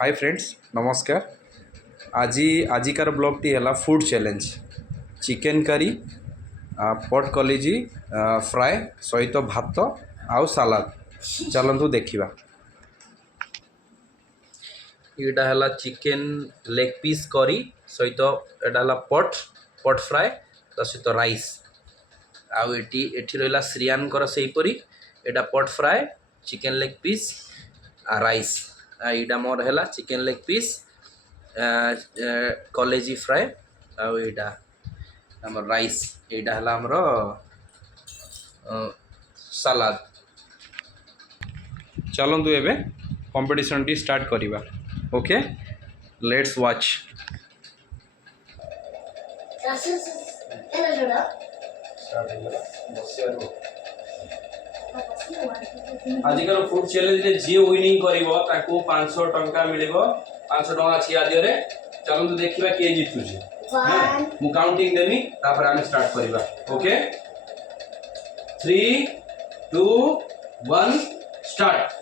Hi friends नमस्कार। आजिकार blog T है food challenge chicken करी पट कलेजी फ्राए सहित भात आउ सालाद चलतु देखा। यहाँ है चिकेन लेग पीस करी सहित यहाँ पट पट फ्राए ता सहित राइस आउ एटी रहा श्रियानकर सेहीपरी यहाँ पट fry chicken leg piece rice यहाँ मोर है चिकेन लेग पीस कलेजी फ्राए आउ यहाँ आम राइस यहाँ है आमर सालाद। चलतु एबे कंपटीशन टी स्टार्ट करिबा। Okay let's watch. आजिकार फूड चैलेंज रे जी विनिंग करिवो ताको 500 टंका मिलिबो। 500 टंका छिया दियरे। चलतु देखिबा के जितुची। मु काउंटिंग देमी तापर हम स्टार्ट करिबा। Okay 3 2 1 start.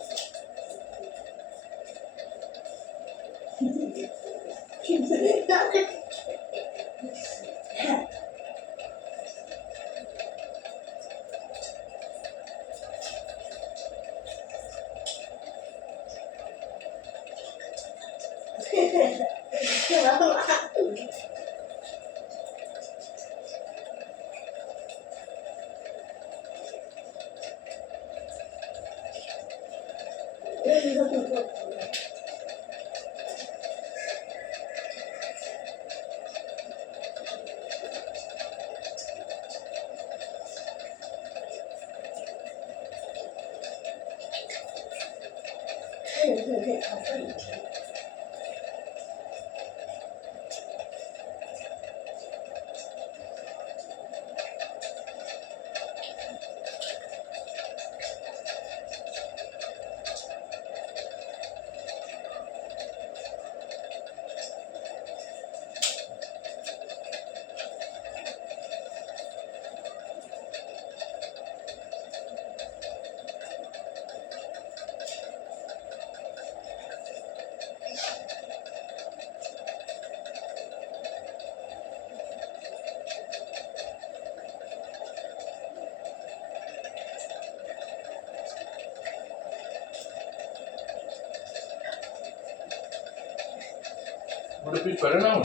Repeat para não?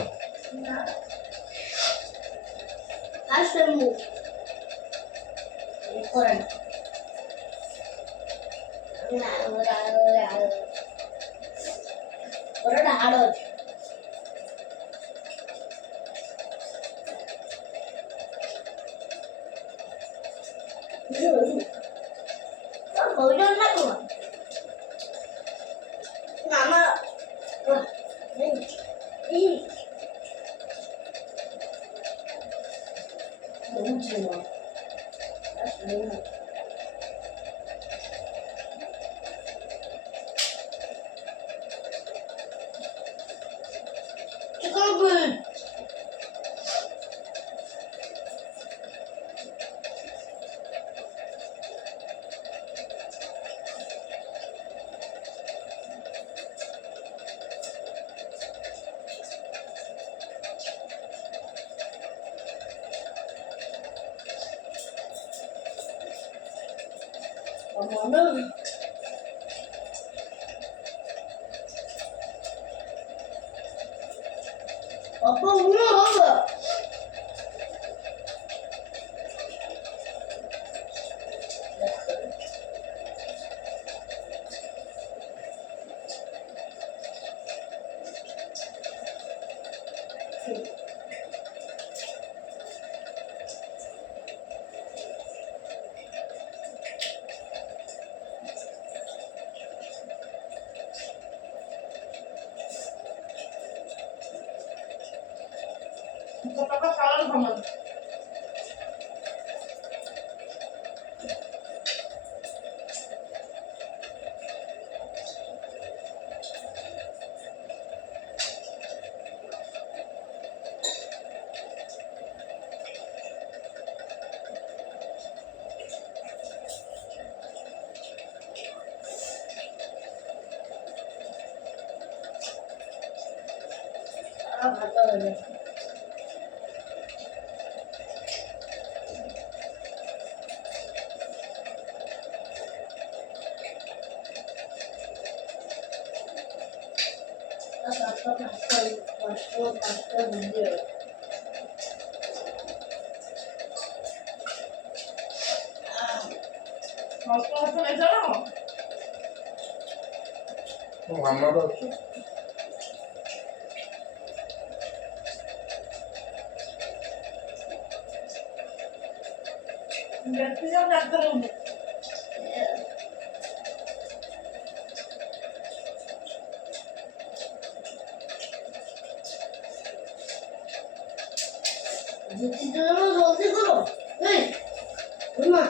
Não. Acho que é muito. Corre. Não. Apa bunu apa? Apa salah sama? আমার আছে জলদি করো এই মা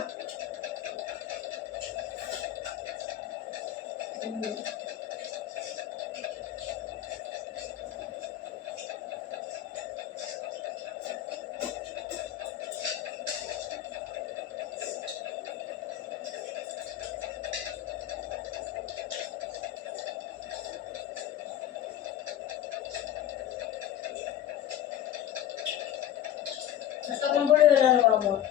Estamos por el agua.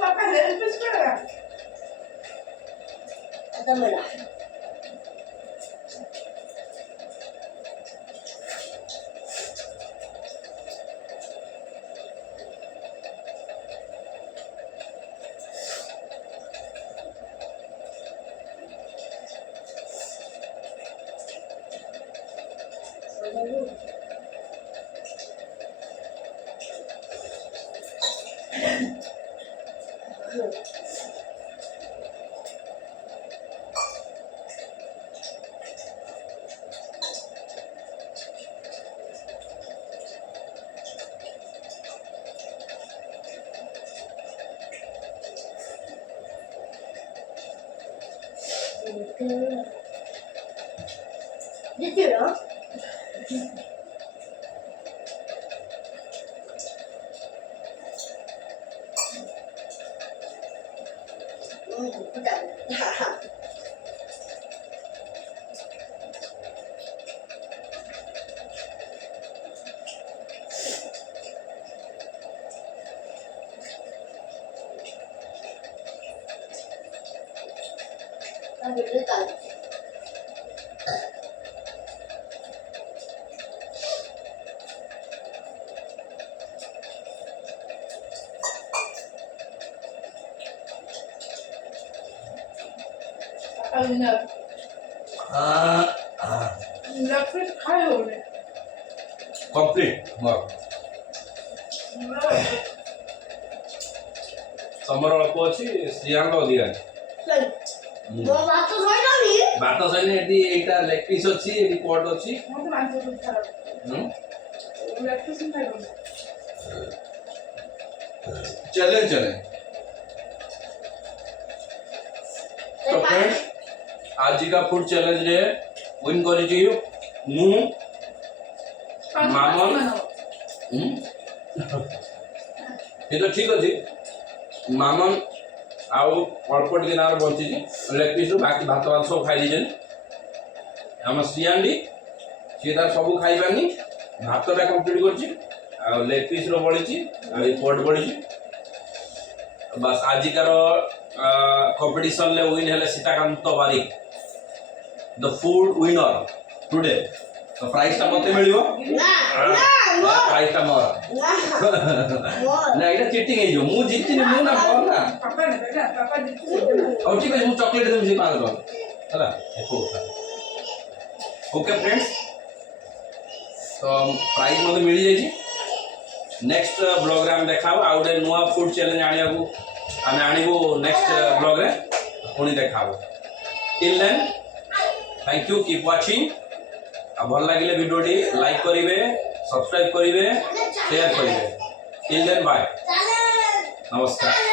Papá, le des para. Dámela. ¿Viste, no? Complete ତମର ଅଳ୍ପ ଅଛି ଶ୍ରୀୟାଙ୍କର ଅଧିକା ଅଛି ଭାତ ସଇଲେ ଏଠି ଏଇଟା ଲେଗ ପିସ୍ ଅଛି ଏଠି ପଟ୍ ଅଛି चले चले तो फ्रेंड्स आज का फूड चैलेंज रे विन करी मु मामन ये तो ठीक अच्छे मामन आउ अल्प टे ना बची लेग पीस बाकी भात भात सब खाई दीजिए आम श्रीयांडी सी तार सब खाई पानी भातटा कम्प्लीट कर लेग पीस बढ़ी पट बढ़ी बस आजिकार कंपटीशन ले विन है सीताकांत बारिक द फूड विनर टुडे तो प्राइस टा मते मिलियो ना प्राइस टा मोर ना इटा चीटिंग है जो मु जीतनी मु ना मोर ना पापा जीतनी और ठीक है मु चॉकलेट देम जी 5 डॉलर ହେଲା ଦେଖୁ ओके फ्रेंड्स तो प्राइज मत मिल जाइए नेक्स्ट ब्लॉग रे हम देखा आ गोटे नुआ फूड चैलेंज आने आम आणबू नेक्स्ट ब्लॉग रे पुणी देखा till then thank you keep watching आ भल लगे वीडियोटी लाइक करेंगे सब्सक्राइब करेंगे शेयर करेंगे टिल देन बाय नमस्कार।